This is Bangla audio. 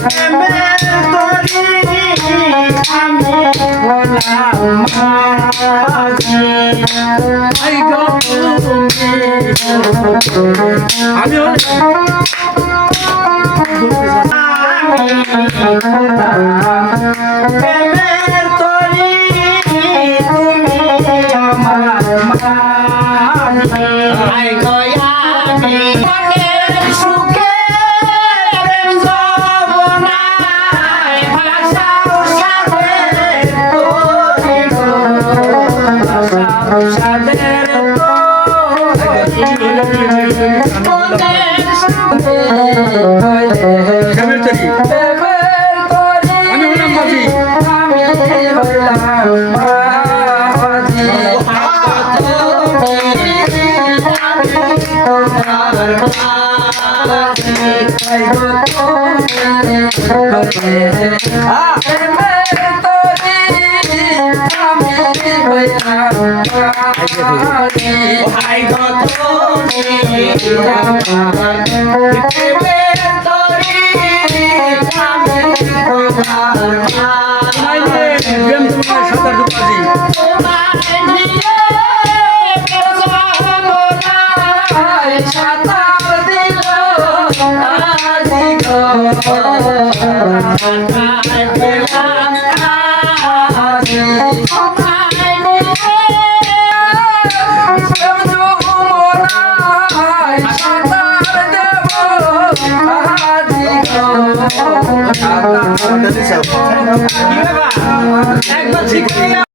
প্রেমের তরি আমি হলাম মাঝি আই গো তুমি আমি প্রেমের তরি তুমি আমার মাঝি আই গো আমি মনের সুখে প্রেম যবনায় ভাষাও সাথে তোরি গো ভাষাও সাথে একবার ঠিক